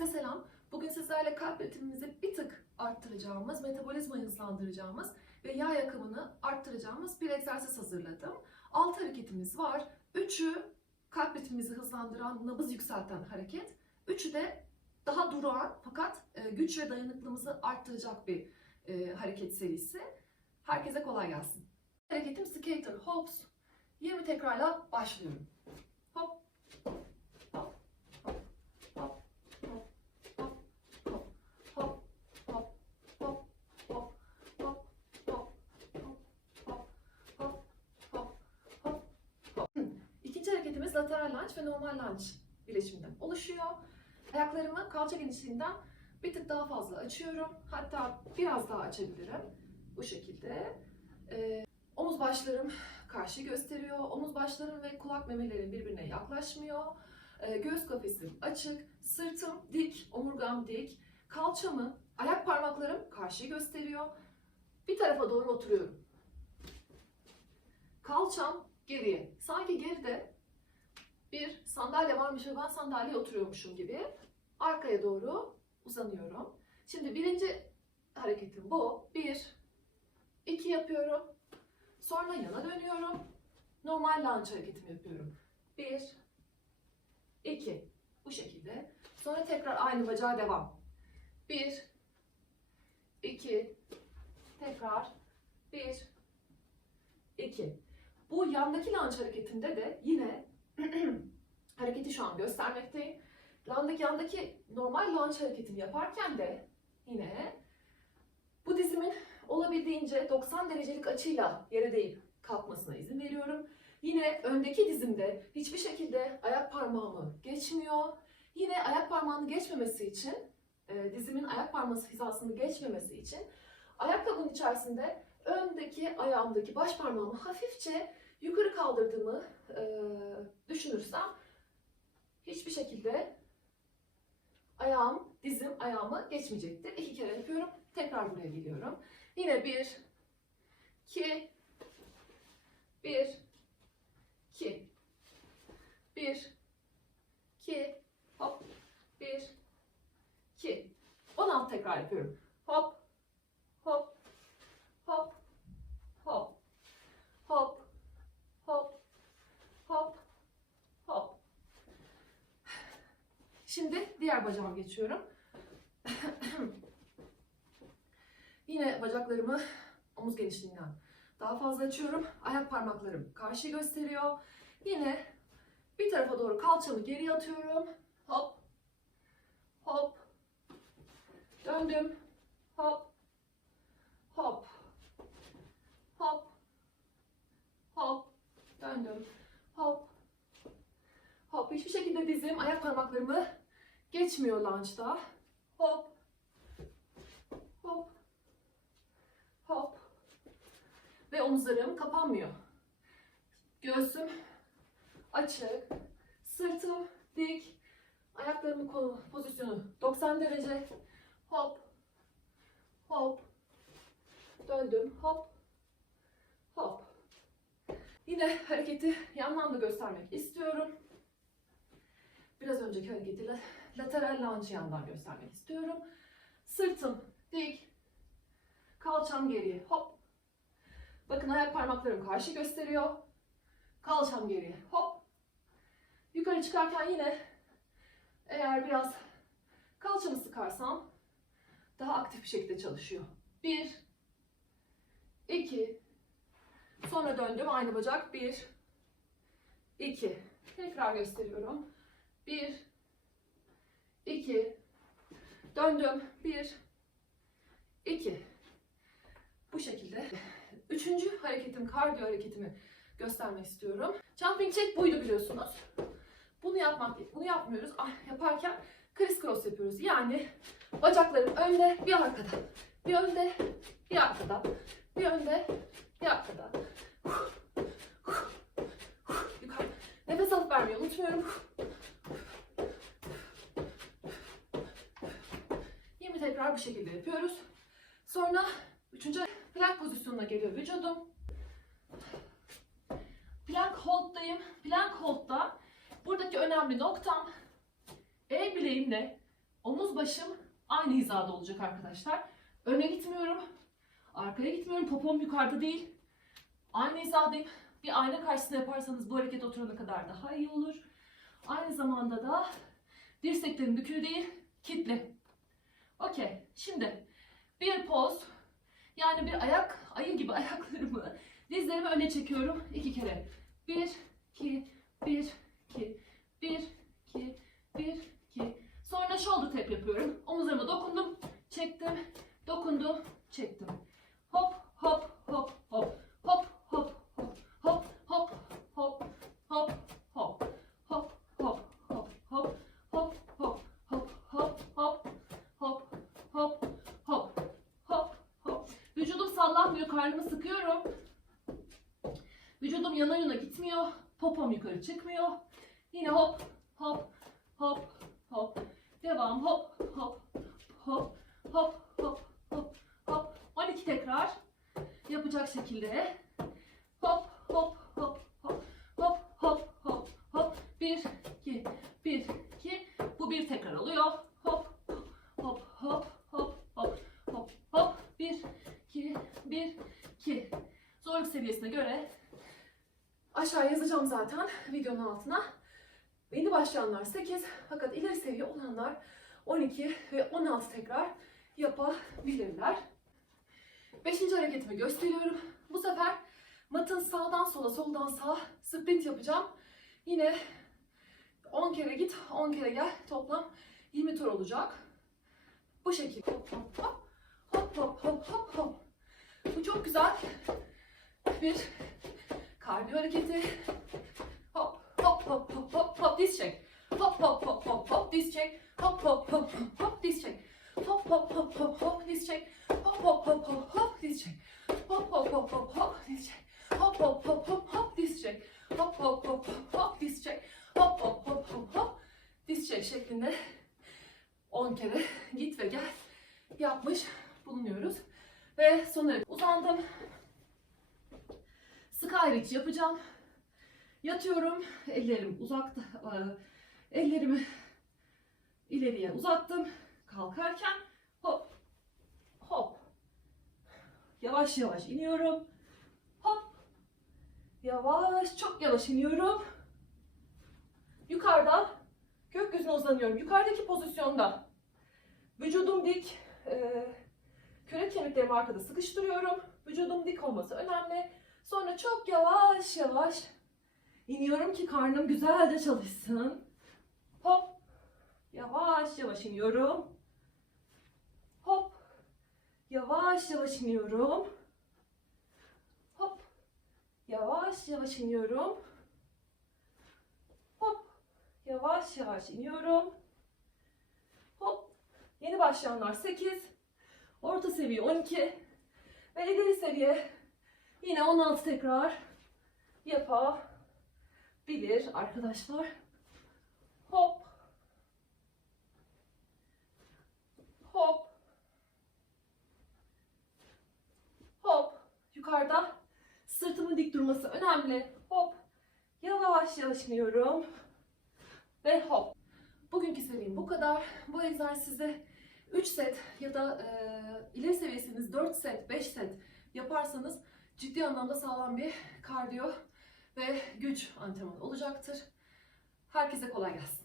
Herkese selam. Bugün sizlerle kalp ritmimizi bir tık arttıracağımız, metabolizmayı hızlandıracağımız ve yağ yakımını arttıracağımız bir egzersiz hazırladım. 6 hareketimiz var. Üçü kalp ritmimizi hızlandıran, nabız yükselten hareket. Üçü de daha durağan fakat e, güç ve dayanıklılığımızı arttıracak bir e, hareket serisi. Herkese kolay gelsin. Hareketim Skater Hops. 20 tekrarla başlıyorum. Hareketimiz lateral lunge ve normal lunge birleşiminden oluşuyor. Ayaklarımı kalça genişliğinden bir tık daha fazla açıyorum. Hatta biraz daha açabilirim. Bu şekilde. Ee, omuz başlarım karşı gösteriyor. Omuz başlarım ve kulak memelerim birbirine yaklaşmıyor. Ee, göğüs kafesim açık. Sırtım dik, omurgam dik. Kalçamı, ayak parmaklarım karşı gösteriyor. Bir tarafa doğru oturuyorum. Kalçam geriye. Sanki geride bir sandalye varmış ve ben sandalyeye oturuyormuşum gibi arkaya doğru uzanıyorum. Şimdi birinci hareketim bu. Bir, iki yapıyorum. Sonra yana dönüyorum. Normal lunge hareketimi yapıyorum. Bir, iki. Bu şekilde. Sonra tekrar aynı bacağa devam. Bir, iki, tekrar bir, iki. Bu yandaki lunge hareketinde de yine şu an göstermekteyim. Yandaki, yandaki normal lunge hareketini yaparken de yine bu dizimin olabildiğince 90 derecelik açıyla yere değip kalkmasına izin veriyorum. Yine öndeki dizimde hiçbir şekilde ayak parmağımı geçmiyor. Yine ayak parmağını geçmemesi için, e, dizimin ayak parmağı hizasını geçmemesi için ayakkabının içerisinde öndeki ayağımdaki baş parmağımı hafifçe yukarı kaldırdığımı e, düşünürsem hiçbir şekilde ayağım, dizim ayağımı geçmeyecektir. İki kere yapıyorum. Tekrar buraya geliyorum. Yine bir, iki, bir, iki, bir, iki, hop, bir, iki. 16 tekrar yapıyorum. Hop, hop, hop, hop, hop, hop, hop. Şimdi diğer bacağıma geçiyorum. Yine bacaklarımı omuz genişliğinden daha fazla açıyorum. Ayak parmaklarım karşı gösteriyor. Yine bir tarafa doğru kalçamı geriye atıyorum. Hop. Hop. Döndüm. Hop. Hop. Hop. Hop. Döndüm. Hop. Hop. Hiçbir şekilde dizim, ayak parmaklarımı geçmiyor lunge'da. Hop. Hop. Hop. Ve omuzlarım kapanmıyor. Göğsüm açık. Sırtım dik. Ayaklarımın pozisyonu 90 derece. Hop. Hop. Döndüm. Hop. Hop. Yine hareketi yandan da göstermek istiyorum. Biraz önceki hareketi la- lateral lunge yandan göstermek istiyorum. Sırtım dik. Kalçam geriye. Hop. Bakın ayak parmaklarım karşı gösteriyor. Kalçam geriye. Hop. Yukarı çıkarken yine eğer biraz kalçamı sıkarsam daha aktif bir şekilde çalışıyor. Bir, iki, sonra döndüm aynı bacak. Bir, iki. Tekrar gösteriyorum. Bir, iki, döndüm. Bir, iki. Bu şekilde. Üçüncü hareketim, kardiyo hareketimi göstermek istiyorum. Jumping jack buydu biliyorsunuz. Bunu yapmak, bunu yapmıyoruz. Ah, yaparken criss cross yapıyoruz. Yani bacaklarım önde, bir arkada. Bir önde, bir arkada. Bir önde, bir arkada. Yukarı. Nefes alıp vermeyi unutmuyorum. 20 tekrar bu şekilde yapıyoruz. Sonra üçüncü plank pozisyonuna geliyor vücudum. Plank hold'dayım. Plank hold'da buradaki önemli noktam el bileğimle Omuz başım aynı hizada olacak arkadaşlar. Öne gitmiyorum. Arkaya gitmiyorum. Popom yukarıda değil. Aynı hizadayım. Bir ayna karşısında yaparsanız bu hareket oturana kadar daha iyi olur. Aynı zamanda da dirseklerim bükülü değil, kitli. Okey. Şimdi bir poz. Yani bir ayak, ayı gibi ayaklarımı, dizlerimi öne çekiyorum. iki kere. Bir, iki, bir, iki, bir, iki, bir, iki. Sonra shoulder tap yapıyorum. Omuzlarıma dokundum, çektim, dokundum, çektim. Hop, hop, hop, hop, karnımı sıkıyorum. Vücudum yana yana gitmiyor. Popom yukarı çıkmıyor. Yine hop, hop, hop, hop. Devam hop, hop, hop, hop, hop, hop, hop. 12 tekrar yapacak şekilde. Hop, hop, hop, aşağı yazacağım zaten videonun altına. Yeni başlayanlar 8 fakat ileri seviye olanlar 12 ve 16 tekrar yapabilirler. Beşinci hareketimi gösteriyorum. Bu sefer matın sağdan sola, soldan sağa sprint yapacağım. Yine 10 kere git, 10 kere gel. Toplam 20 tur olacak. Bu şekilde hop hop. Hop hop hop hop hop. Bu çok güzel bir kardiyo hareketi. Hop hop hop hop hop hop diz çek. Hop hop hop hop hop diz çek. Hop hop hop hop hop diz çek. Hop hop hop hop hop diz çek. Hop hop hop hop hop diz çek. Hop hop hop hop hop diz çek. Hop hop hop hop hop diz çek. Hop hop hop hop hop diz çek. Hop hop hop hop hop diz çek şeklinde 10 kere git ve gel yapmış bulunuyoruz. Ve son uzandım. Sky reach yapacağım. Yatıyorum. Ellerim uzakta. e, Ellerimi ileriye uzattım. Kalkarken hop hop. Yavaş yavaş iniyorum. Hop. Yavaş, çok yavaş iniyorum. Yukarıda gökyüzüne uzanıyorum. Yukarıdaki pozisyonda vücudum dik. E, kürek kemiklerimi arkada sıkıştırıyorum. Vücudum dik olması önemli. Sonra çok yavaş yavaş iniyorum ki karnım güzelce çalışsın. Hop. Yavaş yavaş iniyorum. Hop. Yavaş yavaş iniyorum. Hop. Yavaş yavaş iniyorum. Hop. Yavaş yavaş iniyorum. Hop. Yeni başlayanlar 8. Orta seviye 12. Ve ileri seviye Yine 16 tekrar yapabilir arkadaşlar. Hop. Hop. Hop. Yukarıda sırtımın dik durması önemli. Hop. Yavaş yavaş iniyorum. Ve hop. Bugünkü serim bu kadar. Bu egzersizi 3 set ya da e, ileri seviyesiniz 4 set, 5 set yaparsanız ciddi anlamda sağlam bir kardiyo ve güç antrenmanı olacaktır. Herkese kolay gelsin.